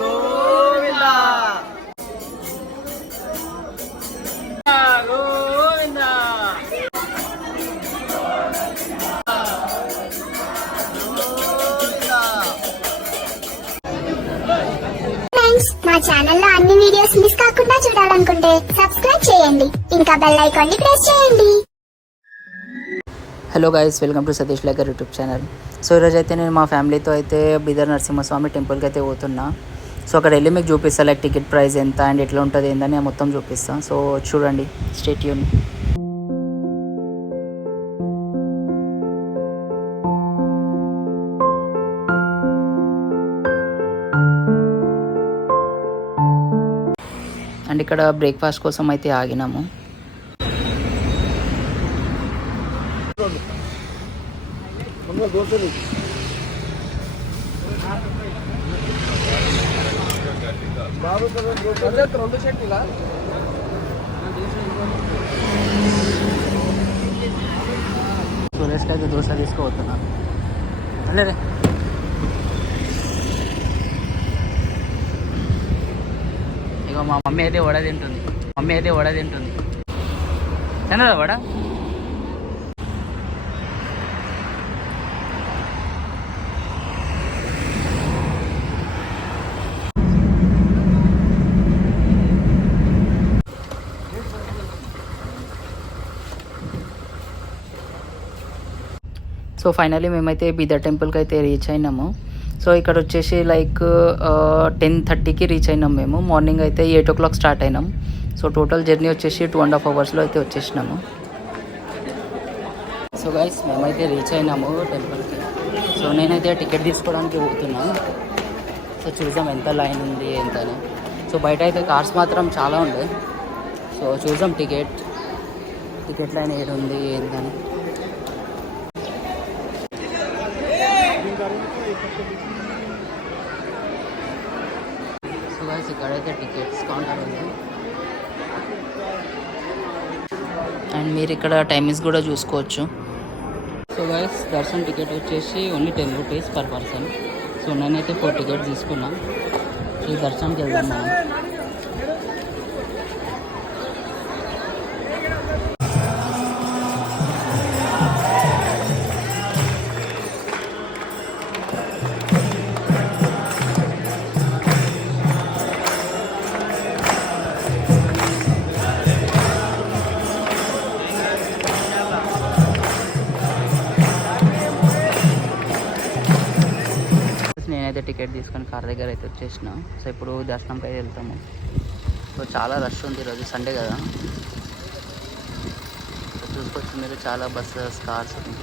గోవింద గోవింద. మా ఛానల్లో అన్ని వీడియోస్ మిస్ కాకుండా చూడాలనుకుంటే సబ్స్క్రైబ్ చేయండి, ఇంకా బెల్ ఐకాన్ ని ప్రెస్ చేయండి. Hello guys, welcome to Satish lacquer YouTube channel. So ఈరోజు అయితే నేను మా ఫ్యామిలీతో అయితే బీదర్ నరసింహస్వామి టెంపుల్కి అయితే పోతున్నా. సో అక్కడ వెళ్ళి మీకు చూపిస్తాను లైక్ టికెట్ ప్రైస్ ఎంత అండ్ ఎట్లా ఉంటుంది ఏందని నేను మొత్తం చూపిస్తాను. సో చూడండి, స్టే ట్యూన్. అండ్ ఇక్కడ బ్రేక్ఫాస్ట్ కోసం అయితే ఆగినాము. సురేష్కి అయితే దోశ తీసుకోబోతున్నా. అంటే ఇక మా మమ్మీ అయితే వడ తింటుంది. తినదా వడ? సో ఫైనలీ మేమైతే బీదర్ టెంపుల్కి అయితే రీచ్ అయినాము. సో ఇక్కడ వచ్చేసి లైక్ 10:30కి రీచ్ అయినాం మేము. మార్నింగ్ అయితే 8 o'clock స్టార్ట్ అయినాం. సో టోటల్ జర్నీ వచ్చేసి 2.5 hours అయితే వచ్చేసినాము. సో గైస్, మేమైతే రీచ్ అయినాము టెంపుల్కి. సో నేనైతే టికెట్ తీసుకోవడానికి పోతున్నాను. సో చూసాం ఎంత లైన్ ఉంది ఎంతని. సో బయట అయితే కార్స్ మాత్రం చాలా ఉండే. సో చూసాం టికెట్ లైన్ ఏడుంది ఏంటని. సో గైస్, ఇక్కడైతే టికెట్స్ కౌంటర్ ఉంది. అండ్ మీరు ఇక్కడ టైమింగ్స్ కూడా చూసుకోవచ్చు. సో గైస్, దర్శన్ టికెట్ వచ్చేసి ఓన్లీ 10 rupees per person. సో నేనైతే 4 tickets తీసుకున్నాం. ఈ దర్శనంకి వెళ్దాం మనం. నేనైతే టికెట్ తీసుకొని కార్ దగ్గర అయితే వచ్చేసిన. సో ఇప్పుడు దర్శనంకి అయితే వెళ్తాము. సో చాలా రష్ ఉంది, ఈరోజు సండే కదా. చూసుకోవచ్చు మీరు, చాలా బస్సెస్ కార్స్ ఉంది.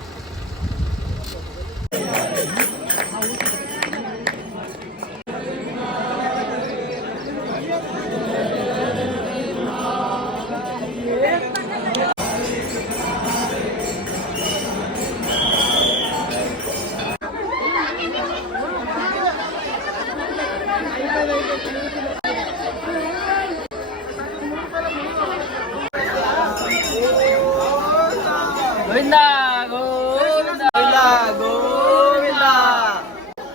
గోవింద గోవింద గోవింద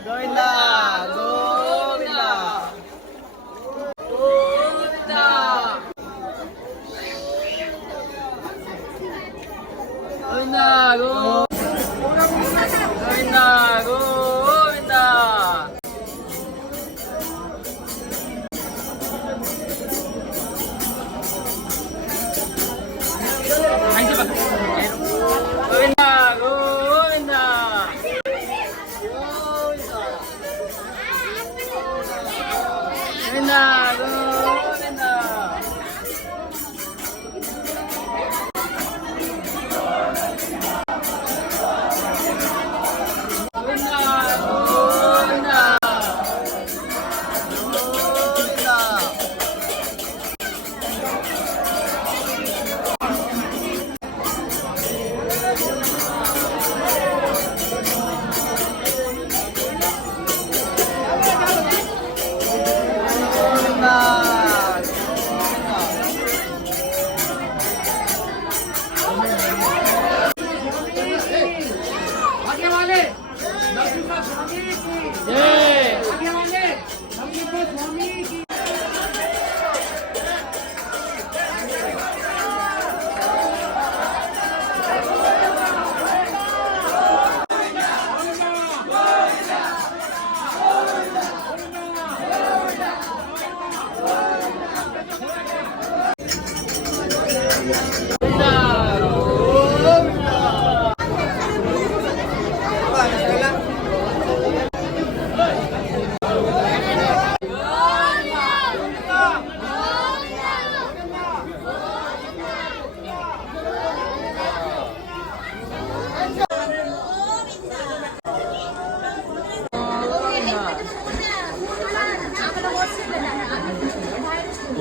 గోవింద గోవింద గోవింద గోవింద గోవింద గోవింద.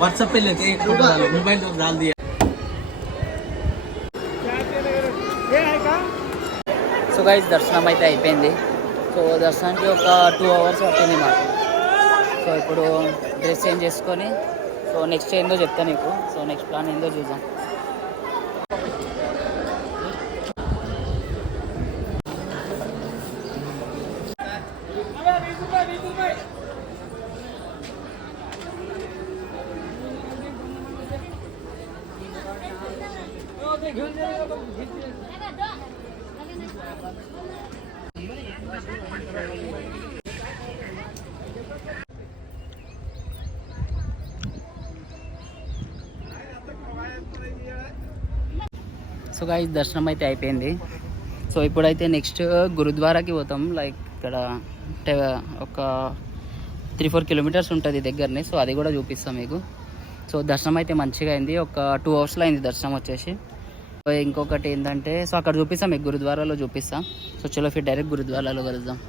व्हाट्सएप पे लेते हैं, एक फोटो डालो, मोबाइल डाल दिया। సో గైస్ దర్శనం అయితే అయిపోయింది. సో దర్శనానికి ఒక 2 అవర్స్ పట్టింది మాకు. సో ఇప్పుడు డ్రెస్ చేంజ్ చేసుకొని సో నెక్స్ట్ ఏందో చెప్తా నీకు. సో నెక్స్ట్ ప్లాన్ ఏందో చూద్దాం. సో గాయ్స్ దర్శనం అయితే అయిపోయింది. సో ఇప్పుడైతే నెక్స్ట్ గురుద్వారాకి పోతాం. లైక్ ఇక్కడ ఒక 3-4 కిలోమీటర్స్ ఉంటుంది దగ్గరనే. సో అది కూడా చూపిస్తాం మీకు. సో దర్శనం అయితే మంచిగా అయింది. ఒక 2 అవర్స్లో అయింది దర్శనం వచ్చేసి. సో ఇంకొకటి ఏంటంటే సో అక్కడ చూపిస్తాం మీకు, గురుద్వారాలో చూపిస్తాం. సో చలో ఫిర్ డైరెక్ట్ గురుద్వారాలో కలుద్దాం.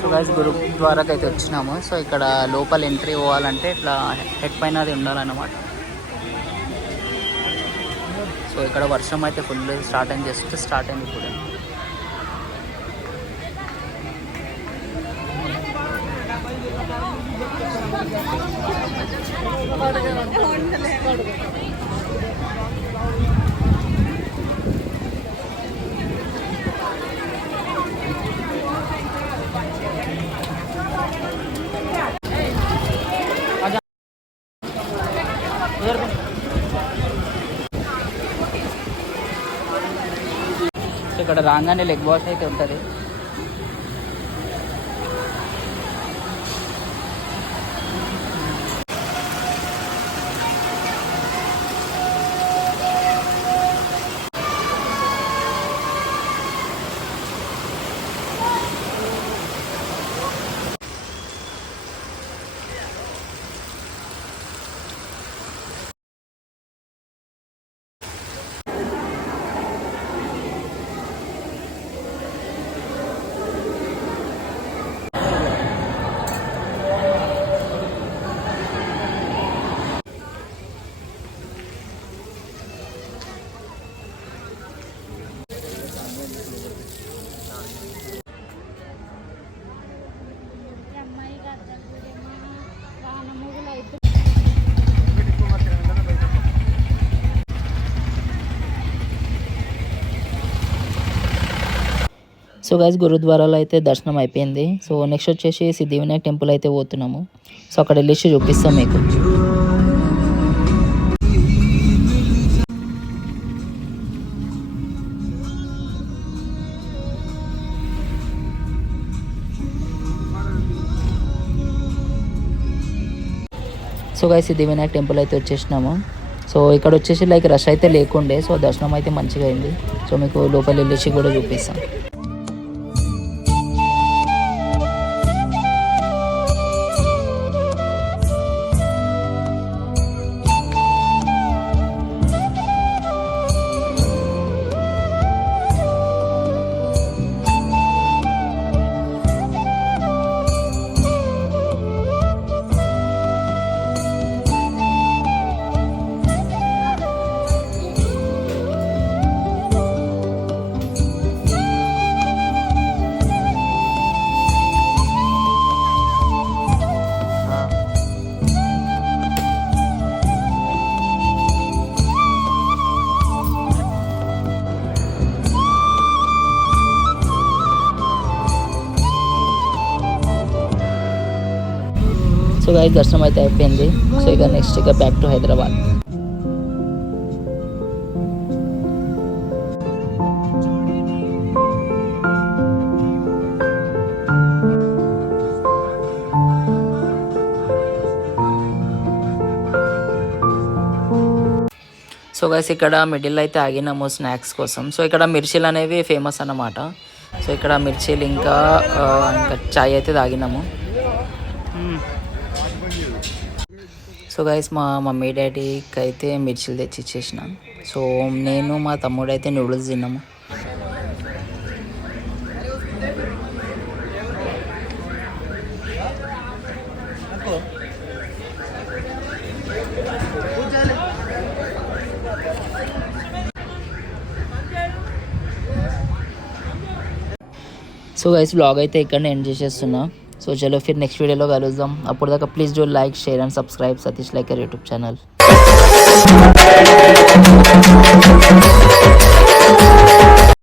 సో గైస్ గురుద్వారాకి అయితే వచ్చినాము. సో ఇక్కడ లోపల ఎంట్రీ పోవాలంటే ఇట్లా హెడ్ పైన అది ఉండాలన్నమాట. సో ఇక్కడ వర్షం అయితే ఫుల్ స్టార్ట్ అయింది, జస్ట్ స్టార్ట్ అయింది ఇప్పుడు. సో ఇక్కడ రాగానే లెగ్ వాష్ అయితే ఉంటుంది. సో గైస్ గురుద్వారాలో అయితే దర్శనం అయిపోయింది. సో నెక్స్ట్ వచ్చేసి సిద్ధివినాయక్ టెంపుల్ అయితే పోతున్నాము. సో అక్కడ వెళ్ళేసి చూపిస్తాం మీకు. సో గైస్ సిద్ధివినాయక్ టెంపుల్ అయితే వచ్చేసినాము. సో ఇక్కడ వచ్చేసి లైక్ రష్ అయితే లేకుండే. సో దర్శనం అయితే మంచిగా అయింది. సో మీకు లోపల వెళ్ళేసి కూడా చూపిస్తాం. సో గైస్ దర్శనం అయితే అయిపోయింది. సో ఇక నెక్స్ట్ ఇక back to Hyderabad. So guys ఇక్కడ మిడిల్ అయితే ఆగినాము స్నాక్స్ కోసం. సో ఇక్కడ మిర్చీలు అనేవి ఫేమస్ అన్నమాట. సో ఇక్కడ మిర్చీలు ఇంకా చాయ్ అయితే తాగినాము. సో గైస్ మా మమ్మీ డాడీకి అయితే మిర్చీలు తెచ్చి ఇచ్చేసిన. సో నేను మా తమ్ముడు అయితే నూడిల్స్ తిన్నాము. సో గైస్ బ్లాగ్ అయితే ఇక్కడనే ఎండ్ చేసేస్తున్నా. సో చలో ఫిర్ నెక్స్ట్ వీడియోలో కలుద్దాం. అప్పుడు దాకా please do like, share and subscribe Satish liker YouTube channel.